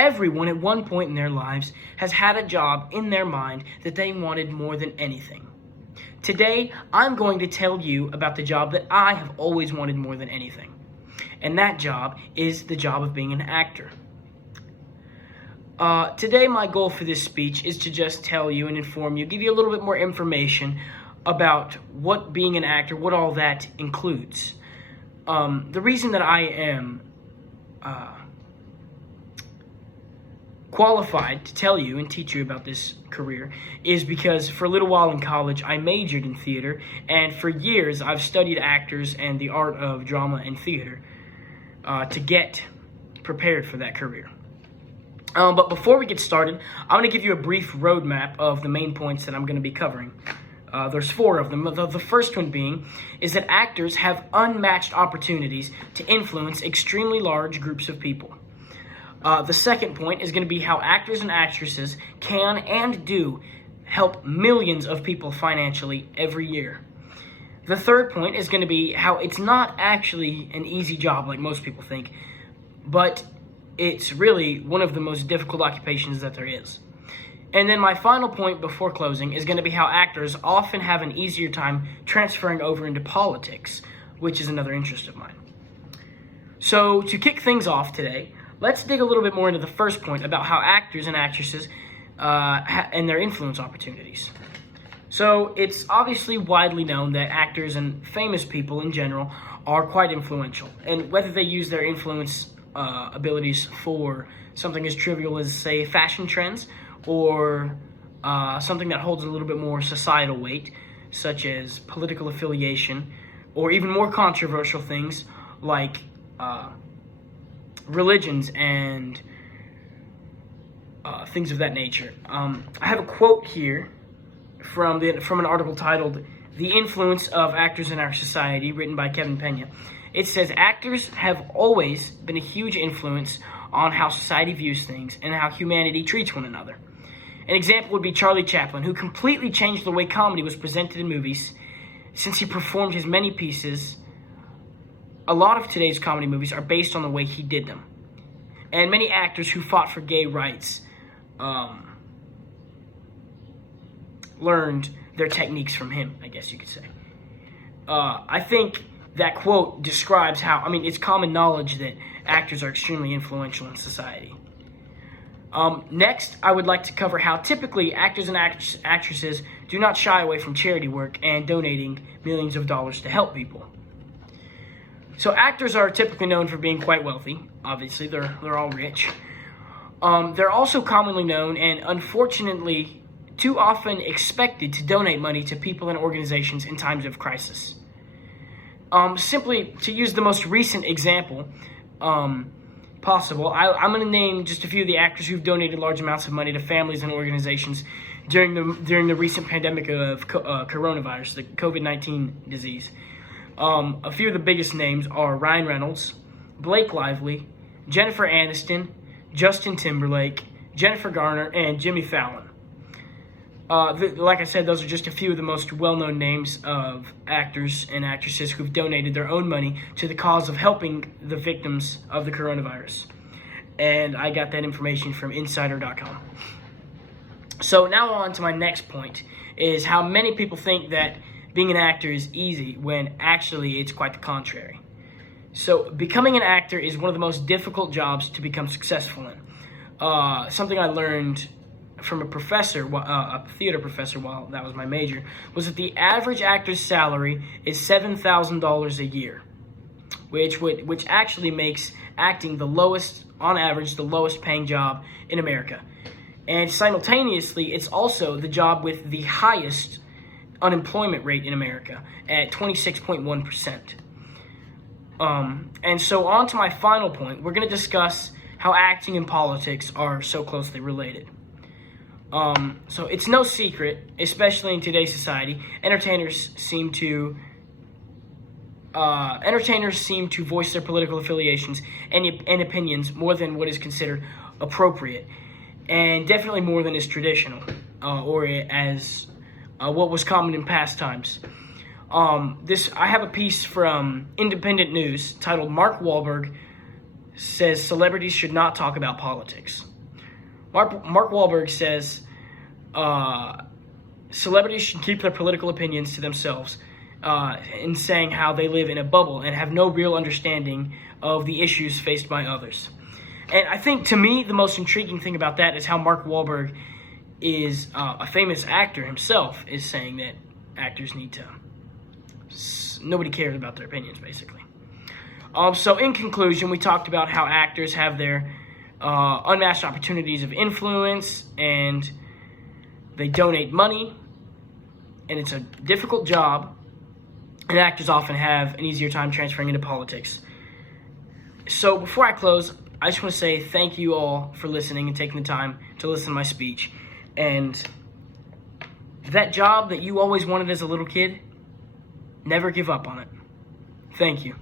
everyone at one point in their lives has had a job in their mind that they wanted more than anything. Today, I'm going to tell you about the job that I have always wanted more than anything. And that job is the job of being an actor. Today, my goal for this speech is to just tell you and inform you, give you a little bit more information about what being an actor, what all that includes. The reason that I am qualified to tell you and teach you about this career is because for a little while in college I majored in theater, and for years I've studied actors and the art of drama and theater to get prepared for that career. But before we get started, I'm going to give you a brief roadmap of the main points that I'm going to be covering. There's 4 of them. The first one being is that actors have unmatched opportunities to influence extremely large groups of people. The second point is going to be how actors and actresses can and do help millions of people financially every year. The third point is going to be how it's not actually an easy job like most people think, but it's really one of the most difficult occupations that there is. And then my final point before closing is going to be how actors often have an easier time transferring over into politics, which is another interest of mine. So to kick things off today, let's dig a little bit more into the first point about how actors and actresses and their influence opportunities. So it's obviously widely known that actors and famous people in general are quite influential, and whether they use their influence abilities for something as trivial as, say, fashion trends, or something that holds a little bit more societal weight, such as political affiliation, or even more controversial things like religions and things of that nature. I have a quote here from an article titled "The Influence of Actors in Our Society," written by Kevin Pena. It says, "Actors have always been a huge influence on how society views things and how humanity treats one another. An example would be Charlie Chaplin, who completely changed the way comedy was presented in movies since he performed his many pieces. A lot of today's comedy movies are based on the way he did them. And many actors who fought for gay rights learned their techniques from him, I guess you could say." I think that quote describes how, it's common knowledge that actors are extremely influential in society. Next, I would like to cover how typically actors and actresses do not shy away from charity work and donating millions of dollars to help people. So actors are typically known for being quite wealthy. Obviously, they're all rich. They're also commonly known and unfortunately too often expected to donate money to people and organizations in times of crisis. Simply to use the most recent example possible, I'm going to name just a few of the actors who've donated large amounts of money to families and organizations during the recent pandemic of coronavirus, the COVID-19 disease. A few of the biggest names are Ryan Reynolds, Blake Lively, Jennifer Aniston, Justin Timberlake, Jennifer Garner, and Jimmy Fallon. Like I said, those are just a few of the most well-known names of actors and actresses who've donated their own money to the cause of helping the victims of the coronavirus. And I got that information from Insider.com. So now on to my next point, is how many people think that being an actor is easy when actually it's quite the contrary. So becoming an actor is one of the most difficult jobs to become successful in. Something I learned from a theater professor while that was my major, was that the average actor's salary is $7,000 a year, which actually makes acting on average, the lowest paying job in America. And simultaneously, it's also the job with the highest unemployment rate in America at 26.1%. And so on to my final point, we're going to discuss how acting and politics are so closely related. So it's no secret, especially in today's society, entertainers seem to voice their political affiliations and opinions more than what is considered appropriate, and definitely more than is traditional, or as what was common in past times. I have a piece from Independent News titled "Mark Wahlberg says celebrities should not talk about politics. Mark Wahlberg says celebrities should keep their political opinions to themselves, in saying how they live in a bubble and have no real understanding of the issues faced by others. And I think, to me, the most intriguing thing about that is how Mark Wahlberg is a famous actor himself, is saying that actors need to... Nobody cares about their opinions, basically. So in conclusion, we talked about how actors have their unmatched opportunities of influence, and they donate money, and it's a difficult job, and actors often have an easier time transferring into politics. So before I close, I just want to say thank you all for listening and taking the time to listen to my speech. And that job that you always wanted as a little kid, never give up on it. Thank you.